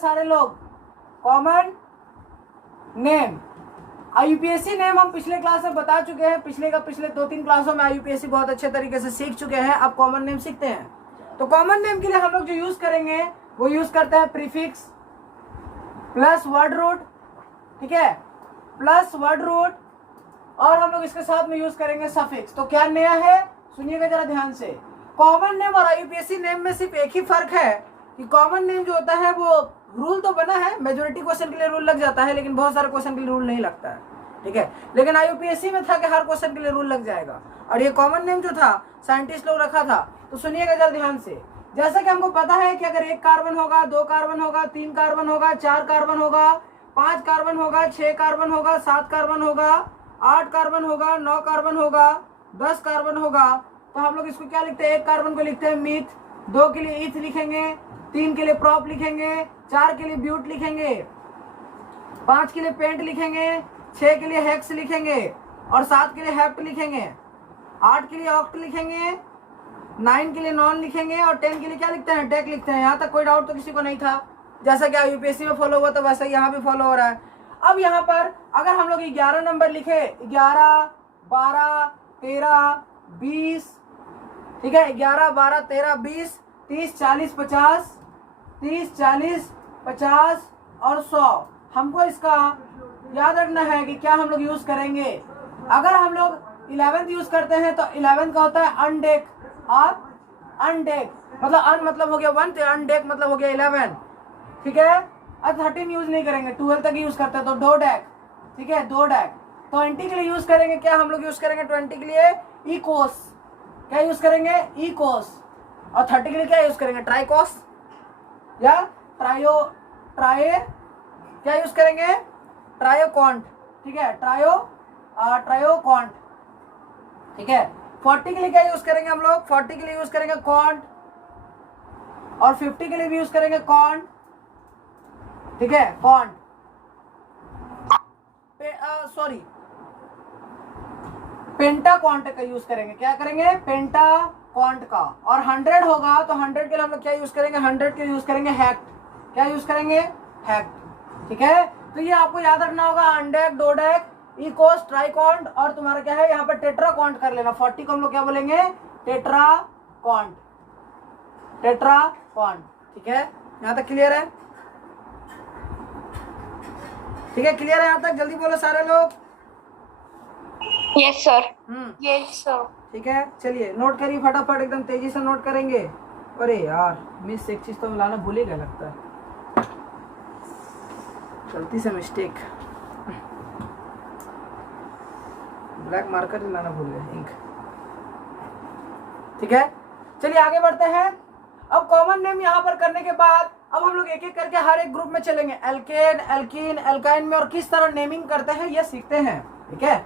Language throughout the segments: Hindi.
सारे लोग? Common name. आईयूपीएसी नेम हम पिछले क्लास में बता चुके हैं, पिछले 2-3 क्लासों में आईयूपीएसी बहुत अच्छे तरीके से सीख चुके हैं। अब कॉमन नेम सीखते हैं। तो कॉमन नेम के लिए हम लोग जो यूज करेंगे वो यूज करते हैं प्रीफिक्स प्लस वर्ड रूट, ठीक है, प्लस वर्ड रूट, और हम लोग इसके साथ में यूज करेंगे सफिक्स। तो क्या नया है, सुनिएगा जरा ध्यान से। कॉमन नेम और आईयूपीएसी नेम में सिर्फ एक ही फर्क है कि कॉमन नेम जो होता है वो रूल तो बना है, मेजोरिटी क्वेश्चन के लिए रूल लग जाता है, लेकिन बहुत सारे क्वेश्चन के लिए रूल नहीं लगता है, ठीक है। लेकिन आईयूपीएसी में था कि हर क्वेश्चन के लिए रूल लग जाएगा, और ये कॉमन नेम जो था साइंटिस्ट लोग रखा था। तो सुनिएगा जरा ध्यान से। जैसा कि हमको पता है कि अगर 1 कार्बन होगा, 2 कार्बन होगा, 3 कार्बन होगा, 4 कार्बन होगा, 5 कार्बन होगा, 6 कार्बन होगा, 7 कार्बन होगा, 8 कार्बन होगा, 9 कार्बन होगा, 10 कार्बन होगा, तो हम लोग इसको क्या लिखते हैं? 1 कार्बन को लिखते हैं मीथ, 2 के लिए ईथ लिखेंगे, 3 के लिए प्रॉप लिखेंगे, 4 के लिए ब्यूट लिखेंगे, 5 के लिए पेंट लिखेंगे, 6 के लिए हेक्स लिखेंगे, और 7 के लिए हेप्ट लिखेंगे, 8 के लिए ऑक्ट लिखेंगे, 9 के लिए नॉन लिखेंगे, और 10 के लिए क्या लिखते हैं? टेक लिखते हैं। यहाँ तक कोई डाउट तो किसी को नहीं था? जैसा कि यूपीएससी में फॉलो हुआ तो वैसा यहाँ भी फॉलो हो रहा है। अब यहाँ पर अगर हम लोग 11 नंबर लिखे, 11, 12, 13, 20, ठीक है, 11, 12, 13, 20, 30, 40, 50, 30, 40, 50 और 100, हमको इसका याद रखना है कि क्या हम लोग यूज करेंगे। अगर हम लोग 11th यूज करते हैं तो 11 का होता है अनडेक, और अनडेक मतलब अन मतलब हो गया 1, तो अनडेक मतलब हो गया 11, ठीक है। अब 13 यूज नहीं करेंगे, 12 तक यूज करते हैं, तो दो डेक, ठीक है, 2 डेक। 20 के लिए यूज करेंगे, क्या हम लोग यूज करेंगे 20 के लिए? इकोस। क्या यूज करेंगे? इकोस। और 30 के लिए क्या यूज करेंगे? ट्राइकोस या ट्राए क्या यूज करेंगे? ट्रायोकॉन्ट, ठीक है, ट्रायोकॉन्ट, ठीक है। 40 के लिए क्या यूज करेंगे हम लोग? 40 के लिए यूज करेंगे कॉन्ट, और 50 के लिए भी यूज करेंगे कॉन्ट, ठीक है, कॉन्ट, सॉरी पेंटाकॉन्ट का यूज करेंगे। क्या करेंगे? पेंटाकॉन्ट का। और 100 होगा तो 100 के लिए हम लोग क्या यूज करेंगे? 100 के लिए यूज करेंगे हेक्ट। क्या यूज करेंगे? हेक्ट, ठीक है। तो ये आपको याद रखना होगा, अनडेक, डोडेक, इकोस, ट्राइकॉन्ट, और तुम्हारा क्या है यहाँ पर टेट्राकॉन्ट कर लेना। 40 को हम लोग क्या बोलेंगे? टेट्राकॉन्ट, टेट्राकॉन्ट, ठीक है। यहाँ तक क्लियर है? ठीक है, क्लियर है यहाँ तक? जल्दी बोलो सारे लोग। Yes sir. Yes sir. ठीक है, चलिए नोट करिए फटाफट, एकदम तेजी से नोट करेंगे। अरे यार मिस एक चीज तो लाना भूल ही गया लगता है, गलती से मिस्टेक, ब्लैक मार्कर ही लाना भूल गए, इंक। ठीक है, चलिए आगे बढ़ते हैं। अब कॉमन नेम यहाँ पर करने के बाद अब हम लोग एक एक करके हर एक ग्रुप में चलेंगे, एल्केन, एल्कीन, एल्काइन में, और किस तरह नेमिंग करते हैं ये सीखते हैं। ठीक है,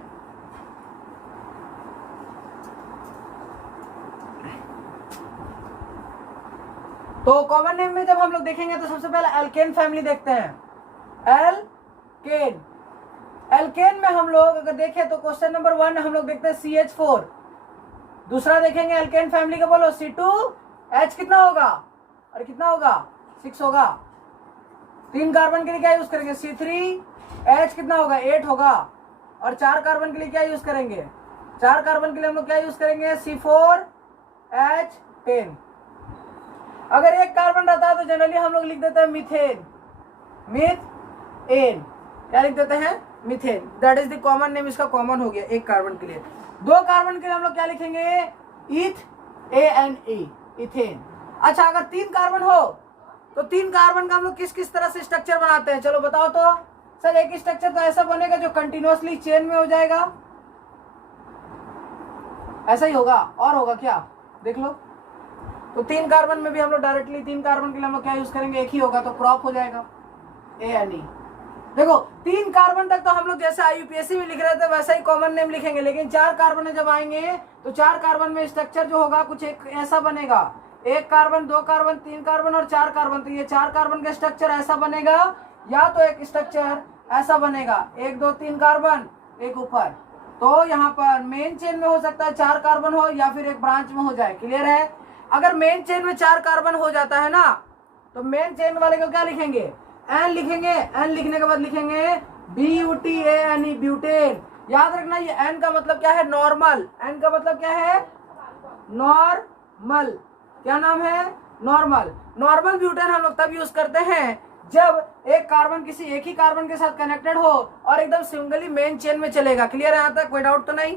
तो कॉमन नेम में जब हम लोग देखेंगे तो सबसे पहले एल्केन फैमिली देखते हैं। एल्केन, एल्केन में हम लोग अगर देखें तो क्वेश्चन नंबर 1 हम लोग देखते हैं CH4। दूसरा देखेंगे एल्केन फैमिली का, बोलो C2H कितना होगा, और कितना होगा 6 होगा। 3 कार्बन के लिए क्या यूज करेंगे? C3H कितना होगा 8 होगा। और 4 कार्बन के लिए क्या यूज करेंगे? 4 कार्बन के लिए हम लोग क्या यूज करेंगे? C4H10। अगर 1 कार्बन रहता है तो जनरली हम लोग लिख देते हैं मीथेन, मीथेन, क्या लिख देते हैं? Methane. That is the common name, इसका कॉमन हो गया 1 कार्बन के लिए। 2 कार्बन के लिए हम लोग क्या लिखेंगे? ईथ, ANE, इथेन। अच्छा, अगर 3 कार्बन हो तो 3 कार्बन का हम लोग किस किस तरह से स्ट्रक्चर बनाते हैं, चलो बताओ तो। सर एक स्ट्रक्चर तो ऐसा बनेगा जो कंटिन्यूअसली चेन में हो जाएगा, ऐसा ही होगा, और होगा क्या देख लो। तो 3 कार्बन में भी हम लोग डायरेक्टली 3 कार्बन के लिए हम लोग क्या यूज करेंगे? एक ही होगा, तो क्रॉप हो जाएगा, ANE। देखो 3 कार्बन तक तो हम लोग जैसे IUPAC में लिख रहे थे वैसा ही कॉमन नेम लिखेंगे, लेकिन 4 कार्बन जब आएंगे तो 4 कार्बन में स्ट्रक्चर जो होगा कुछ एक ऐसा बनेगा, 1 कार्बन, 2 कार्बन, 3 कार्बन और 4 कार्बन। तो ये 4 कार्बन का स्ट्रक्चर ऐसा बनेगा, या तो एक स्ट्रक्चर ऐसा बनेगा, 1 2 3 कार्बन एक ऊपर। तो यहाँ पर मेन चेन में हो सकता है 4 कार्बन हो, या फिर एक ब्रांच में हो जाए। क्लियर है? अगर मेन चेन में 4 कार्बन हो जाता है ना, तो मेन चेन वाले को क्या लिखेंगे? एन लिखेंगे, एन लिखने के बाद लिखेंगे BUTANE, ब्यूटेन। याद रखना ये एन का मतलब क्या है, नॉर्मल। एन का मतलब क्या है, नॉर्मल। क्या नाम है, नॉर्मल। नॉर्मल ब्यूटेन हम लोग तब यूज करते हैं जब एक कार्बन किसी एक ही कार्बन के साथ कनेक्टेड हो और एकदम सिंगली मेन चेन में चलेगा। क्लियर है यहाँ तक, कोई डाउट तो नहीं?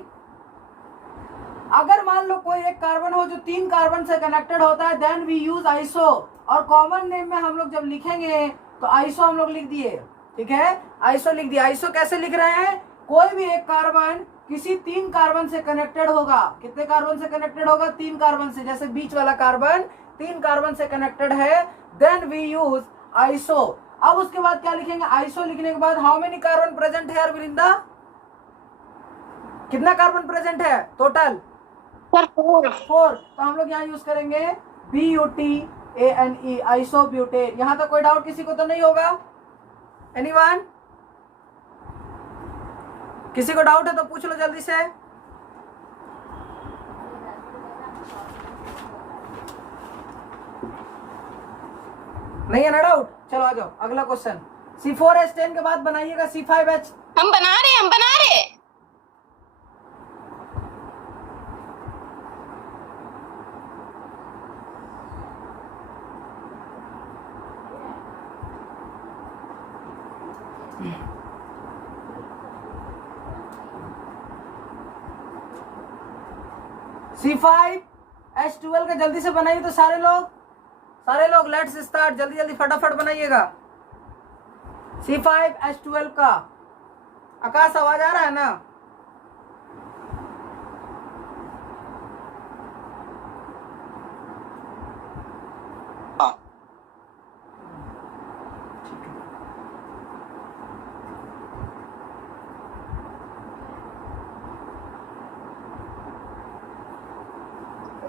अगर मान लो कोई एक कार्बन हो जो 3 कार्बन से कनेक्टेड होता है, देन वी यूज आइसो। और कॉमन नेम में हम लोग जब लिखेंगे तो आइसो हम लोग लिख दिए, ठीक है, आइसो लिख दिया। आइसो कैसे लिख रहे हैं, कोई भी एक कार्बन किसी 3 कार्बन से कनेक्टेड होगा। कितने कार्बन से कनेक्टेड होगा, 3 कार्बन से। जैसे बीच वाला कार्बन 3 कार्बन से कनेक्टेड है, देन वी यूज आइसो। अब उसके बाद क्या लिखेंगे, आइसो लिखने के बाद हाउ मेनी कार्बन प्रेजेंट है वृंदा, कितना कार्बन प्रेजेंट है टोटल, 4। तो हम लोग यहाँ यूज करेंगे BUTANE, आइसोब्यूटेन। यहां तक कोई डाउट किसी को तो नहीं होगा? एनीवन? किसी को डाउट है तो पूछ लो जल्दी से। नहीं है ना डाउट? चलो आ जाओ अगला क्वेश्चन। C4H10 के बाद बनाइएगा C5H। हम बना रहे हैं, हम बना रहे हैं। C5H12 का जल्दी से बनाइए तो सारे लोग लेट्स स्टार्ट, जल्दी जल्दी फटाफट बनाइएगा। C5H12 का आकाश आवाज आ रहा है ना?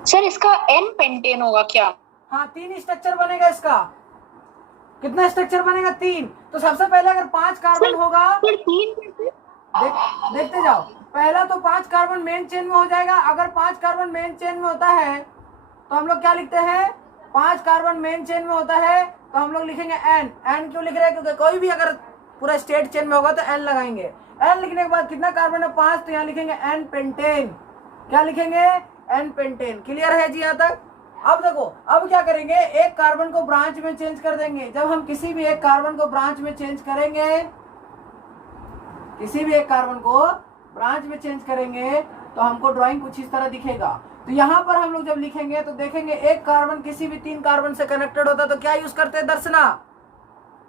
सर इसका N पेंटेन होगा क्या? हाँ 3 स्ट्रक्चर बनेगा इसका। कितना स्ट्रक्चर बनेगा, 3। तो सबसे पहले अगर 5 कार्बन होगा, देखते जाओ। पहला तो 5 कार्बन मेन चेन में हो जाएगा। अगर 5 कार्बन मेन चेन में होता है तो हम लोग क्या लिखते हैं, 5 कार्बन मेन चेन में होता है तो हम लोग लिखेंगे N। N क्यों लिख रहे हैं, क्योंकि कोई भी अगर पूरा स्टेट चेन में होगा तो N लगाएंगे। N लिखने के बाद कितना कार्बन है, 5, तो यहाँ लिखेंगे N पेंटेन। क्या लिखेंगे, N पेंटेन। क्लियर है जी यहाँ तक? अब देखो, अब क्या करेंगे, एक कार्बन को ब्रांच में चेंज कर देंगे। जब हम किसी भी एक कार्बन को ब्रांच में चेंज करेंगे, किसी भी एक कार्बन को ब्रांच में चेंज करेंगे तो हमको ड्राइंग कुछ इस तरह दिखेगा। तो यहाँ पर हम लोग जब लिखेंगे तो देखेंगे एक कार्बन किसी भी 3 कार्बन से कनेक्टेड होता है तो क्या यूज करते हैं दर्शना,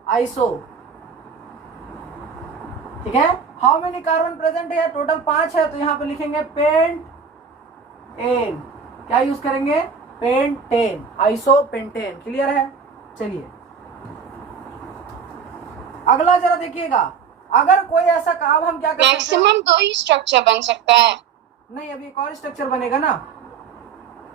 आइसो। ठीक है, हाउ मेनी कार्बन प्रेजेंट है, टोटल 5 है, तो यहाँ पे लिखेंगे पेंट एन। क्या यूज करेंगे, पेंटेन, आइसो पेंटेन। क्लियर है? चलिए अगला जरा देखिएगा। अगर कोई ऐसा काम हम क्या कर सकते हैं, मैक्सिमम 2 ही स्ट्रक्चर बन सकता है। नहीं, अभी एक और स्ट्रक्चर बनेगा ना।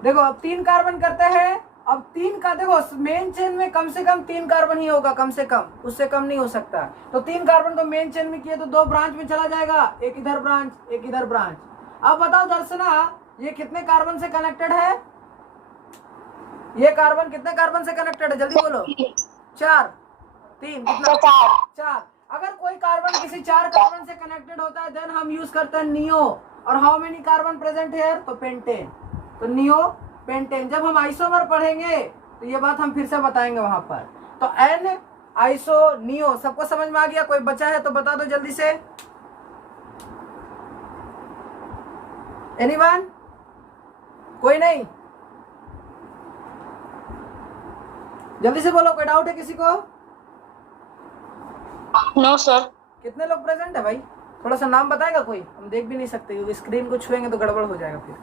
देखो अब 3 कार्बन करते हैं। अब 3 का देखो मेन चेन में कम से कम 3 कार्बन ही होगा, कम से कम, उससे कम नहीं हो सकता। तो 3 कार्बन को मेन चेन में किए तो 2 ब्रांच में चला जाएगा, एक इधर ब्रांच, एक इधर ब्रांच। अब बताओ दर्शना, ये कितने कार्बन से कनेक्टेड है, ये कार्बन कितने कार्बन से कनेक्टेड है, जल्दी बोलो। 4, 3, कितना, 4। अगर कोई कार्बन किसी 4 कार्बन से कनेक्टेड होता है देन हम यूज करते हैं नियो। और how many carbon present here, तो पेंटेन। तो नियो पेंटेन। जब हम आइसोमर पढ़ेंगे तो ये बात हम फिर से बताएंगे वहां पर। तो एन, आइसो, नियो, सबको समझ में आ गया? कोई बचा है तो बता दो जल्दी से। एनीवन? कोई नहीं? जल्दी से बोलो, कोई डाउट है किसी को? No sir. कितने लोग प्रेजेंट है भाई, थोड़ा सा नाम बताएगा कोई? हम देख भी नहीं सकते क्योंकि स्क्रीन को छुएंगे तो गड़बड़ हो जाएगा फिर।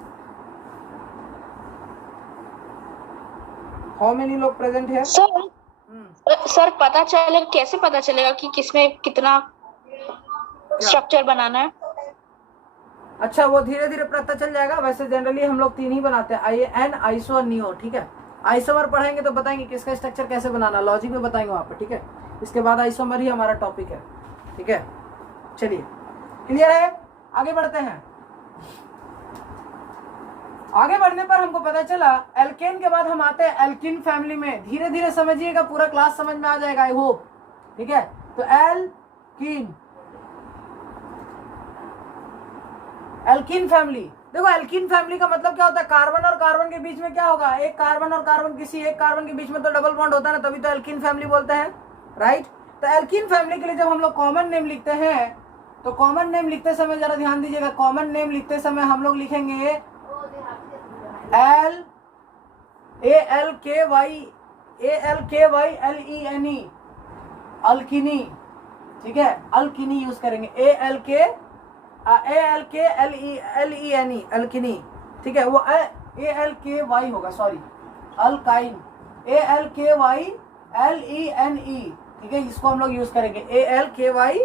हाउ मेनी लोग प्रेजेंट है सर? सर पता चलेगा, कैसे पता चलेगा कि किसमें कितना स्ट्रक्चर बनाना है? अच्छा, वो धीरे धीरे पता चल जाएगा। वैसे जनरली हम लोग 3 ही बनाते हैं, एन, आइसो और नियो। ठीक है, आइसोमर पढ़ेंगे तो बताएंगे किसका स्ट्रक्चर कैसे बनाना, लॉजिक में बताएंगे वहां पर। ठीक है, इसके बाद आइसोमर ही हमारा टॉपिक है। ठीक है, चलिए क्लियर है? आगे बढ़ते हैं। आगे बढ़ने पर हमको पता चला एल्केन के बाद हम आते हैं एल्किन फैमिली में। धीरे धीरे समझिएगा, पूरा क्लास समझ में आ जाएगा आई होप। ठीक है, तो एल्कीन, एल्कीन फैमिली। देखो एल्कीन फैमिली का मतलब क्या होता है, कार्बन और कार्बन के बीच में क्या होगा, एक कार्बन और कार्बन, किसी एक कार्बन के बीच में तो डबल बॉन्ड होता है ना, तभी तो एल्कीन फैमिली बोलते हैं, राइट। तो एल्कीन फैमिली के लिए जब हम लोग कॉमन नेम लिखते हैं, तो कॉमन नेम लिखते समय जरा ध्यान दीजिएगा, कॉमन नेम लिखते समय हम लोग लिखेंगे ALKYLENE, अल्किनी, ठीक है, अल्किनी यूज करेंगे, ALKLENE, अल्किनी, ठीक है, वो ALKY होगा, सॉरी, अल्काइन, ALKYLENE, ठीक है, इसको हम लोग यूज करेंगे, ALKYLENE,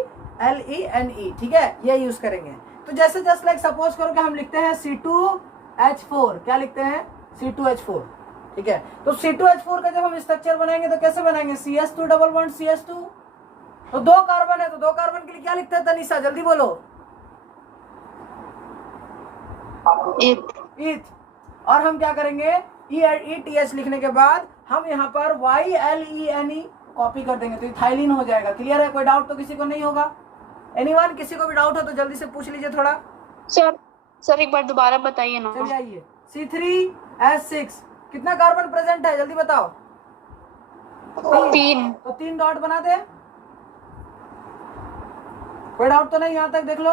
ठीक है, ये यूज करेंगे। तो जैसे जस्ट लाइक सपोज करो कि हम लिखते हैं C2H4, क्या लिखते हैं, C2H4, ठीक है। तो C2H4 का जब हम स्ट्रक्चर बनाएंगे तो कैसे बनाएंगे, CS2 डबल बॉन्ड CS2, तो 2 कार्बन है, तो 2 कार्बन के लिए क्या लिखते हैं तनिषा, जल्दी बोलो, ईथ। और हम क्या करेंगे, ETH लिखने के बाद हम यहाँ पर YLENE कॉपी कर देंगे, तो इथाइलिन हो जाएगा। क्लियर है, कोई डाउट तो किसी को नहीं होगा, एनीवन, किसी को भी डाउट हो तो जल्दी से पूछ लीजिए थोड़ा। सर एक बार दोबारा बताइए ना। चलिए आइए, C3H6 कितना कार्बन प्रेजेंट है, जल्दी बताओ, 3, तो 3 डॉट बना दे, कोई डाउट तो नहीं, यहाँ तक देख लो।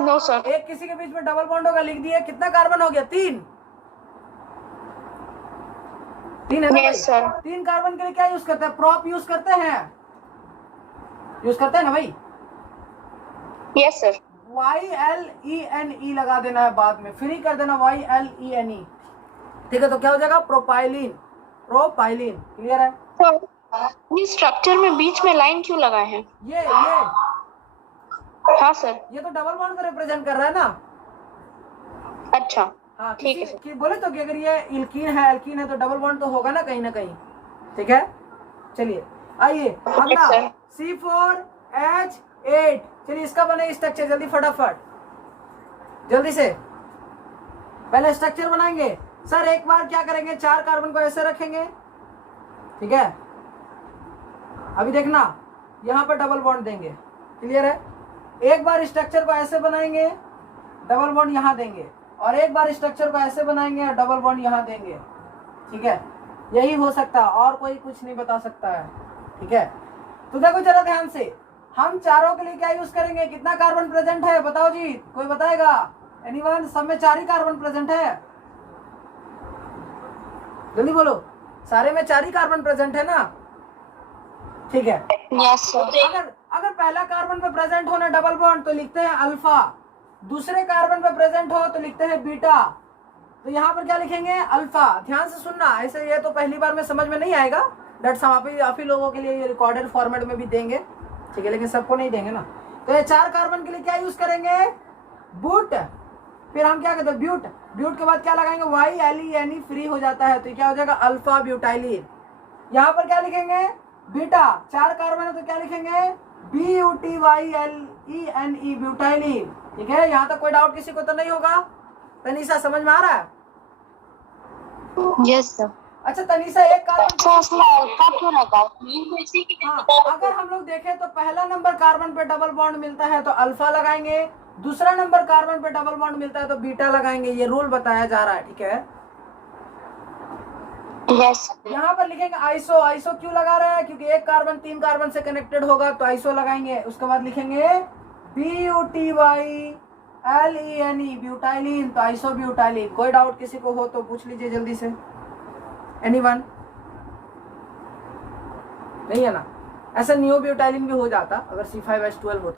No sir. एक किसी के बीच में डबल बॉन्ड होगा, लिख दिए, कितना कार्बन हो गया, 3 है ना भाई? सर। 3 कार्बन के लिए क्या यूज करते हैं, प्रॉप यूज करते हैं ना भाई, यस सर। YLENE लगा देना है, बाद में फ्री कर देना YLENE, ठीक है, तो क्या हो जाएगा, प्रोपाइलिन, प्रोपाइलिन। क्लियर है, ये स्ट्रक्चर में बीच में लाइन क्यों लगाए हैं, ये हाँ सर, ये तो डबल बॉन्ड को रिप्रेजेंट कर रहा है ना, अच्छा, हाँ, ठीक है कि बोले तो कि अगर ये एल्कीन है तो डबल बॉन्ड तो होगा ना कहीं, ठीक है। चलिए आइए अगला, C4H8, चलिए इसका बने स्ट्रक्चर, जल्दी फटाफट, जल्दी से पहले स्ट्रक्चर बनाएंगे। सर एक बार क्या करेंगे, 4 कार्बन को ऐसे रखेंगे, ठीक है, अभी देखना यहाँ पर डबल बॉन्ड देंगे, क्लियर है, एक बार स्ट्रक्चर को ऐसे बनाएंगे, डबल बॉन्ड यहाँ देंगे, और एक बार स्ट्रक्चर को ऐसे बनाएंगे और डबल बॉन्ड यहाँ देंगे, ठीक है, यही हो सकता है, और कोई कुछ नहीं बता सकता है, ठीक है। तो देखो जरा ध्यान से, हम चारों के लिए क्या यूज करेंगे, कितना कार्बन प्रेजेंट है बताओ जी, कोई बताएगा, एनीवन, सब में 4 ही कार्बन प्रेजेंट है, जल्दी बोलो, सारे में 4 ही कार्बन प्रेजेंट है ना, ठीक है। Yes sir. अगर पहला कार्बन पे प्रेजेंट हो ना डबल बॉन्ड तो लिखते हैं अल्फा, दूसरे कार्बन पे प्रेजेंट हो तो लिखते हैं बीटा, तो यहाँ पर क्या लिखेंगे, अल्फा। ध्यान से सुनना, ऐसे ये तो पहली बार में समझ में नहीं आएगा, डेट्स हम आप ही लोगों के लिए ये रिकॉर्डेड फॉर्मेट में भी देंगे, ठीक है, लेकिन सबको नहीं देंगे ना। तो ये 4 कार्बन के लिए क्या यूज करेंगे, बूट, फिर हम क्या कहते हैं, ब्यूट, ब्यूट के बाद क्या लगाएंगे, YLENE, फ्री हो जाता है, तो क्या हो जाएगा, अल्फा ब्यूटाइलिन। यहाँ पर क्या लिखेंगे, बीटा, 4 कार्बन है तो क्या लिखेंगे, BUTYLENE, ब्यूटाइलिन, ठीक है। यहाँ तक कोई डाउट किसी को तो नहीं होगा, तनीषा समझ में आ रहा है, यस सर। अच्छा तनीषा, एक कार्बन अल्फा क्यों लगा, हाँ, अगर हम लोग देखें तो पहला नंबर कार्बन पे डबल बॉन्ड मिलता है तो अल्फा लगाएंगे, दूसरा नंबर कार्बन पे डबल बॉन्ड मिलता है तो बीटा लगाएंगे, ये रूल बताया जा रहा है, ठीक है। यस। यहाँ पर लिखेंगे आइसो, आइसो क्यों लगा रहे हैं, क्योंकि एक कार्बन 3 कार्बन से कनेक्टेड होगा तो आइसो लगाएंगे। उसके बाद लिखेंगे BUTYLENE, ब्यूटाइलिन, तो आइसो ब्यूटाइलिन। कोई डाउट किसी को हो तो पूछ लीजिए जल्दी से, एनीवन, नहीं है ना, ऐसा नियो ब्यूटाइलिन भी हो जाता अगर C5H12 होता।